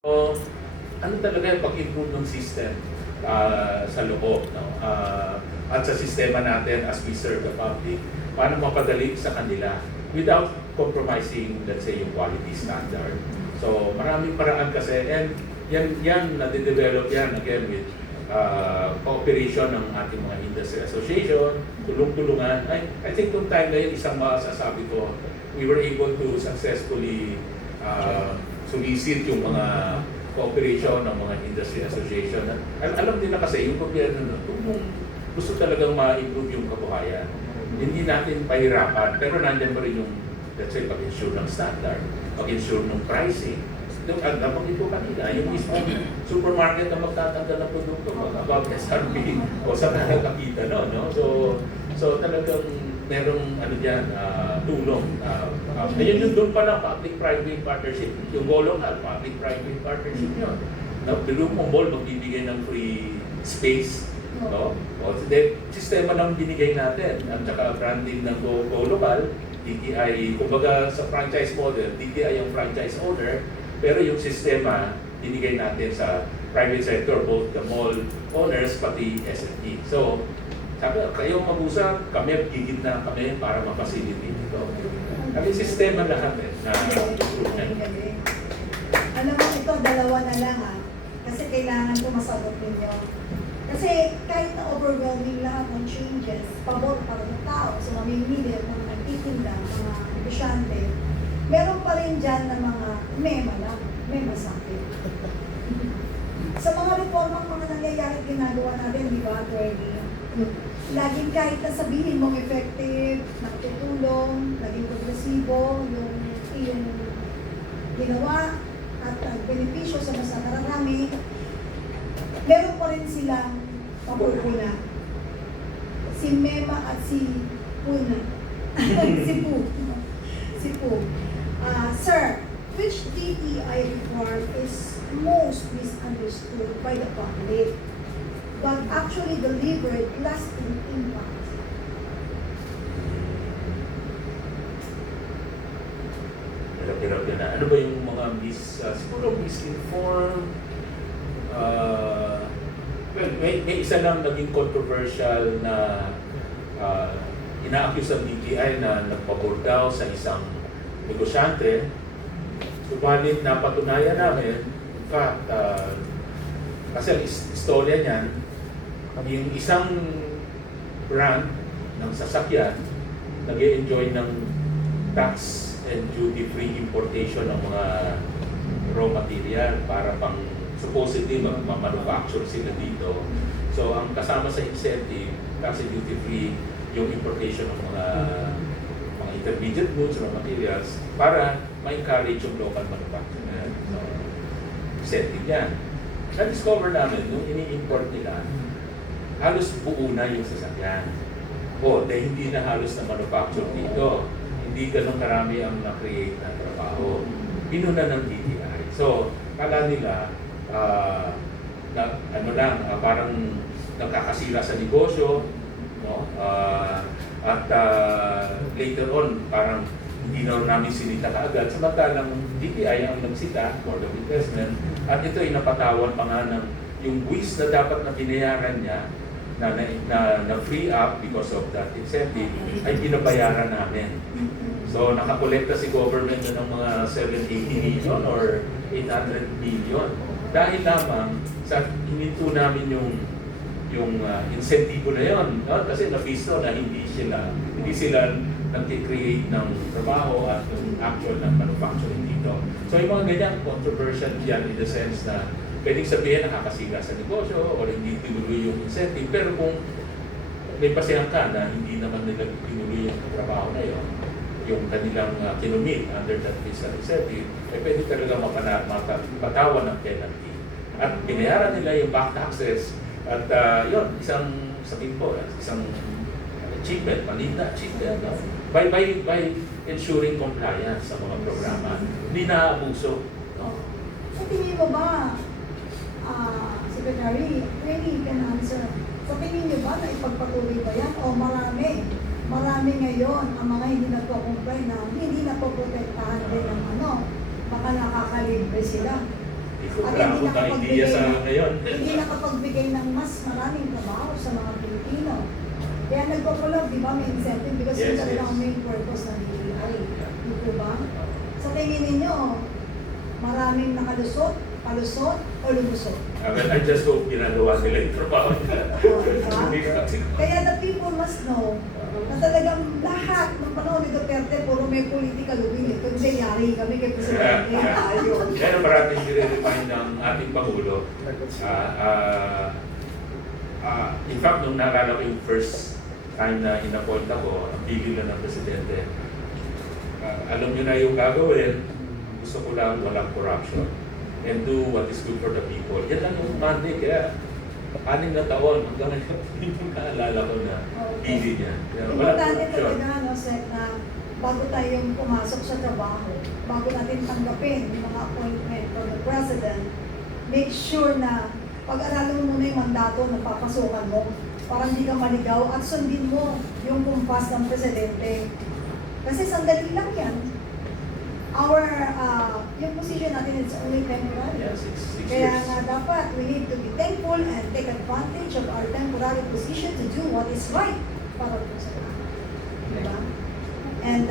So, ano talaga yung pag-improve ng system sa loob, no? At sa sistema natin as we serve the public, paano mapadali sa kanila without compromising, let's say, yung quality standard. So, maraming paraan kasi, and yan nade-develop yan again with cooperation ng ating mga industry association, tulong-tulungan. I think kung time na yun, isang masasabi ko, we were able to successfully solicit yung mga cooperation ng mga industry association. Alam nila kasi yung gobyerno kung gusto talagang ma-improve yung kabuhayan, hindi natin pahirapan, pero nandiyan pa rin yung, let's say, pag-ensure ng standard, pag-ensure ng pricing. Ang ito kanina, yung mismo supermarket na magtatanggal ng produkto, above SRP, o saan na nakakita, no? So talagang merong tulong. Ayun yung doon pa lang, public-private partnership. Yung Golong public-private partnership yun. Lumong Mall magbibigay ng free space. No? O, sistema lang binigay natin. At saka branding ng Go Local, DTI, kumbaga sa franchise model, DTI yung franchise owner, pero yung sistema binigay natin sa private sector, both the mall owners, pati SME. So, sabi, kayo mag-usap, kami gigit na kami para mapacilitate ito. Kami sistema lahat na improvement. Alam mo, ito, dalawa na lang kasi kailangan ko masagot ninyo. Kasi kahit na overwhelming lahat ng changes, pabor para ng tao, so mamimili, mga nagtitinda, mga negosyante, meron pa rin dyan na mga may masakit. Sa mga reformang mga nangyayari ginagawa natin, di ba, attorney? Laging kahit na sabihin mong effective, nakatutulong, naging progresibo, yung ginawa at benepisyo sa mas nakararami, meron pa rin silang papupuna. Si Mema at si Puna. si Pu. Sir, which DTI reform is most misunderstood by the public but actually delivered lasting impact? Hirap-hirap yan. Ano ba yung mga siguro misinformed? Well, may isa lang naging controversial na ina-accuse ang DTI na nagpabor daw sa isang negosyante. Subalit napatunayan namin, in fact, kasi ang istorya niyan, yung isang brand ng sasakyan nag-e-enjoy ng tax and duty-free importation ng mga raw material para pang supposedly mag-manufacture sila dito. So ang kasama sa incentive, tax and duty-free yung importation ng mga intermediate goods, raw materials, para ma-encourage yung local manufacturer. So, incentive yan. Na-discover namin, nung ini-import nila, halos buo na yung sasakyan. Dahil hindi na halos na manufacture dito. Hindi ganun karami ang na-create na trabaho. Pinuna ng DTI. So, kala nila, parang nagkakasira sa negosyo, no? At later on, parang hindi na namin sinita kaagad. Samantalang DTI ang nagsita, Board of Investment, at ito ay napatawan pa nga ng yung buwis na dapat na binayaran niya na free up because of that incentive ay binabayaran namin. So nakakolekta si government na ng mga 780 million or 800 million dahil lamang sa hininto namin yung insentibo na yon, no? Kasi nabisto na hindi sila nag-create ng trabaho at yung actual ng manufacturing dito. So yung mga ganyan controversial yan in the sense na pwedeng sabihin nakakasira sa negosyo o hindi tinuloy yung incentive, pero kung may pasihan ka na hindi naman nila tinuloy yung trabaho na yon, yung kanilang kinumit under that fiscal incentive, pwede talaga mapatawan ng penalty. At binayaran nila yung back taxes. At yun, isang achievement, maliit na achievement, no? By ensuring compliance sa mga programa, hindi na-abuso. No? Sa tingin mo ba, Secretary, really you can answer, sa tingin niyo ba na ipagpatuloy ba yan? O marami ngayon ang mga hindi nagpo-comply na hindi napoprotektahan din ng baka nakakalibre sila. Ikaw At na hindi na idea sa ngayon. hindi nakapagbigay ng mas maraming trabaho sa mga Pilipino. Kaya nagpapulag, di ba, may incentive because Yes, yun talaga yes. ang main purpose ng DTI. Di ba? Sa tingin ninyo, maraming nakalusot, palusot, o lumusot? Well, I just hope ginagawa nila yung trabaho nila. Oh, diba? Hindi kasi. Kaya the people must know na talagang lahat ng panahon ni Duterte puro may political will. Kundi yari kami kay Presidente. Ayun. Pero maraming nire-remind ng ating Pangulo. In fact, nung naalala ko yung first time na in-appoint ako, ang pigil na ng Presidente, alam niyo na yung gagawin, gusto ko lang walang corruption and do what is good for the people. Yan lang yung mandate. Kaya 6 na taon hanggang ngayon, hindi naalala ko na pili niya. Kaya walang Importante corruption. talaga, no, Seth, na bago tayong pumasok sa trabaho, bago natin tanggapin yung mga appointment from the President, make sure na pag-aralan mo muna yung mandato na papasukan mo para hindi ka maligaw at sundin mo yung kumpas ng Presidente. Kasi sandali lang yan. Yung position natin is only temporary. Yeah, six Kaya years. nga dapat, we need to be thankful and take advantage of our temporary position to do what is right para po sa tao. Diba? And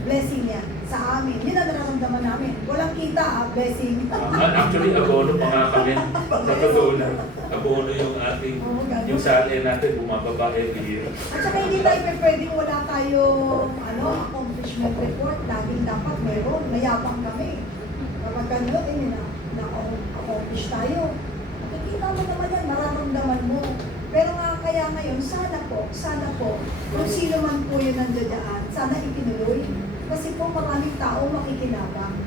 blessing yan sa amin. Yun ang nararamdaman namin. Walang kita, blessing. Actually, abono pa nga kami. Sa totoo lang. Abono yung ating, Oo, ganun. yung sali natin bumababa every year. At saka hindi tayo pwedeng wala tayong accomplishment report. Laging dapat meron. Mayabang kami. Kapag gano'n, na-accomplish tayo. Nakikita mo naman yan, mararamdaman mo. Pero nga kaya ngayon, sana po, kung sino man po yun nandiyan, sana itinuloy. Kasi po maraming tao makikinabang.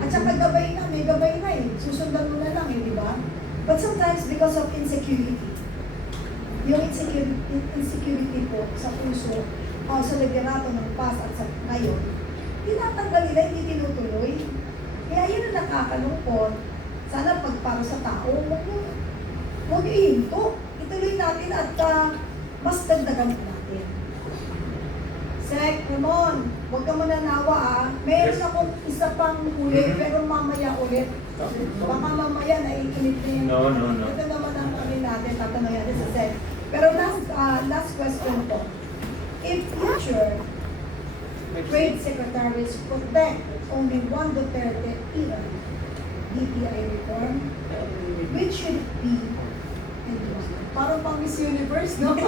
At saka may gabay na eh. Susundan mo na lang eh, di ba? But sometimes because of insecurity, yung insecurity po sa puso, sa liderato ng past at sa ngayon, tinatanggal nila, hindi tinutuloy. Kaya yun ang nakakalungkot. Sana pag para sa tao, huwag ihinto. Ituloy natin at mas dagdagan natin. Sek, Ramon, huwag ka mananawa Meron akong isa pang huli, pero mamaya ulit. Baka mamaya naiinit na yun. No. Ito naman ang natin, tatanungin natin sa Sek. Pero last question po. If future trade secretaries protect only one Duterte era DTI reform, which should it be and why? Parang pang Miss Universe, no? In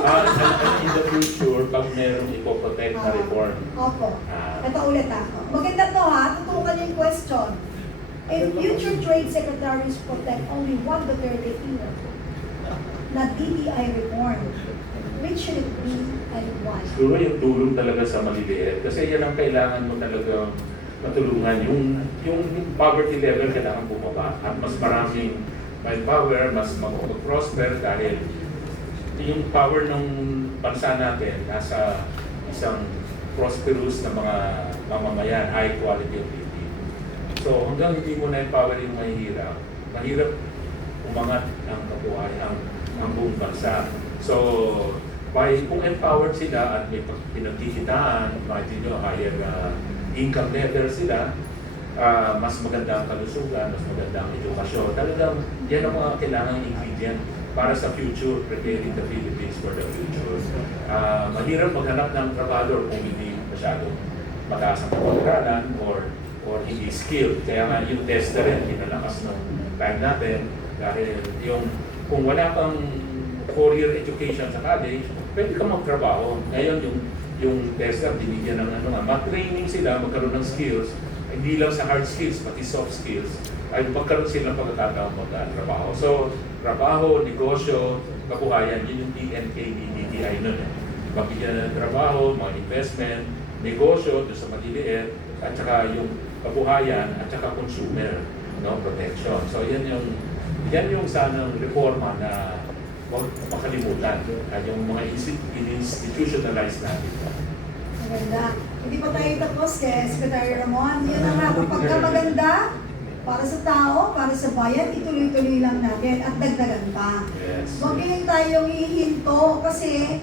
the future, pag merong ipoprotect na reform, Opo. Ito ulit Maganda to tutukan yung question. If future trade secretaries protect only one Duterte era na DTI reform, which should it be and why? siguro yung tulong talaga sa maliliit. Kasi yan ang kailangan mo talaga matulungan. Yung poverty level kailangan bumaba at mas maraming may power, mas mag-prosper dahil yung power ng bansa natin nasa isang prosperous na mga mamamayan, high quality of living. So hanggang hindi mo na-empower yung mahirap umangat ang kabuhayan ang buong bansa. So kung empowered sila at may pinagkikitaan, imagine nyo, higher income level sila, mas maganda ang kalusugan, mas maganda ang edukasyon. Talagang yan ang mga kailangang ingredient para sa future, preparing the Philippines for the future. Mahirap maghanap ng trabaho kung hindi masyadong mataas ang pag-aralan or hindi skilled. Kaya nga yung tester rin, pinalakas ng time natin dahil kung wala kang 4-year education sa college, pwede ka magtrabaho. Ngayon yung tester, binigyan ng ma-training sila, magkaroon ng skills, hindi lang sa hard skills, pati soft skills, ay magkaroon sila ng pagkakataon magtrabaho. So, trabaho, negosyo, kabuhayan, yun yung DNK, DTI nun Mabigyan ng trabaho, mga investment, negosyo, doon sa maliliit, at saka yung kabuhayan, at saka consumer, protection. So, yan yung sanang reforma na huwag makalimutan at yung mga institutionalized natin. Maganda. Hindi pa tayo tapos kay Secretary Ramon. Yun ang kapag maganda para sa tao, para sa bayan, ituloy-tuloy lang natin at dagdagan pa. Yes. Huwag din tayong hihinto kasi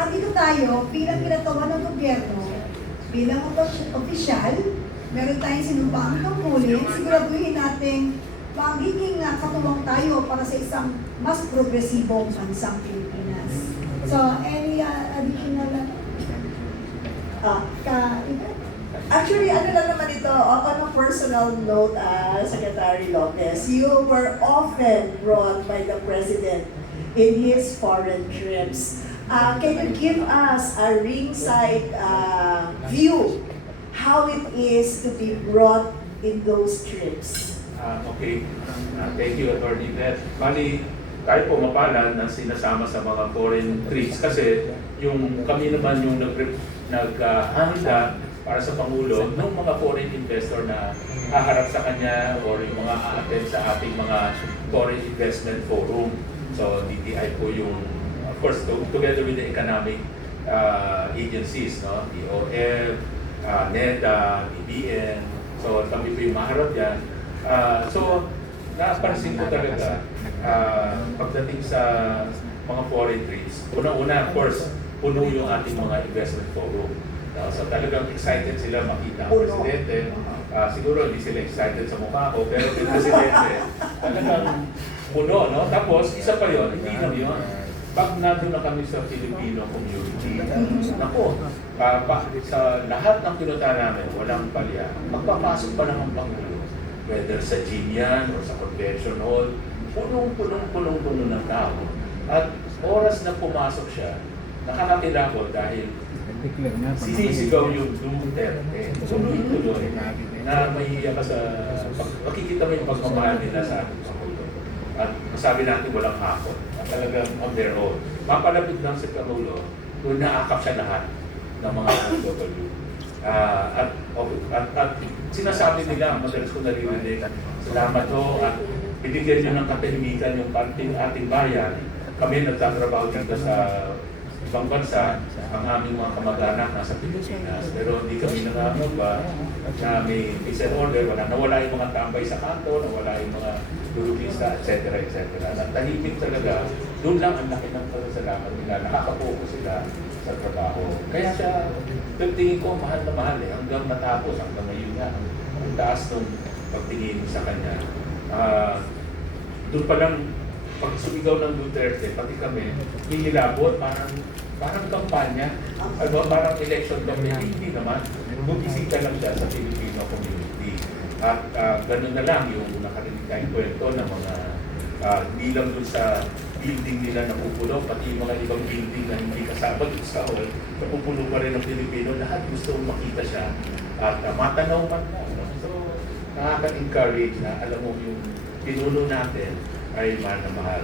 andito tayo bilang pinatawan ng gobyerno, bilang opisyal, meron tayong sinumpang tungkulin, siguraduhin natin magiging katuwang tayo para sa isang mas progresibong bansang Pilipinas. So, any additional Actually, ano lang naman ito, on a personal note, Secretary Lopez, you were often brought by the President in his foreign trips. Can you give us a ringside view how it is to be brought in those trips? Okay. Thank you, Attorney Beth. Bali, kahit po mapalan na sinasama sa mga foreign trips kasi yung kami naman yung naghahanda para sa Pangulo ng mga foreign investor na haharap sa kanya or yung mga a-attend sa ating mga foreign investment forum. So DTI po yung, of course, together with the economic agencies, no? DOF, NEDA, BBN. So kami po yung maharap yan. So napansin ko talaga pagdating sa mga foreign trips. Una-una, of course, puno yung ating mga investment forum. So talagang excited sila makita ang presidente. Siguro hindi sila excited sa mukha ko, pero yung presidente talagang puno, no? Tapos isa pa yon, hindi lang yun. Pag nandun na kami sa Filipino community, nako, sa lahat ng pinunta namin, walang palya. Magpapasok pa lang ang Pangulo. Whether sa gym yan or sa convention hall, punong-punong ng tao. At oras na pumasok siya, nakakakilabot dahil sinisigaw yung Duterte. Tuloy-tuloy na mahihiya ka sa makikita mo yung pagmamahal nila sa ating Pangulo. At masabi natin walang hakot. Talagang on their own. Mapalapit lang sa Pangulo, doon naakap siya lahat ng mga OFW. At sinasabi nila, madalas ko naririnig, salamat ho at binigyan nyo ng katahimikan yung ating bayan. Kami nagtatrabaho dito sa ibang bansa, ang aming mga kamag-anak nasa Pilipinas. Pero hindi kami nangangamba na may peace and order, nawala yung mga tambay sa kanto, nawala yung mga durugista, etc. etc. Nagtahimik talaga, doon lang ang laki ng pasasalamat nila, nakakapokus sila sa trabaho. Kaya siya, tingin ko, mahal na mahal hanggang matapos, hanggang ngayon nga, ang taas ng pagtingin sa kanya. Doon pa lang, pag sumigaw ng Duterte, pati kami, hihilabot, parang kampanya, parang election campaign, hindi naman. Bumisita lang siya sa Filipino community. At ganun na lang yung nakarinig tayong kwento ng mga, hindi lang dun sa building nila napupuno, pati yung mga ibang building na hindi kasama dun sa hall, napupuno pa rin ng Pilipino, lahat gusto makita siya at matanaw man na. So, nakaka-encourage na alam mo yung pinuno natin ay mahal na mahal.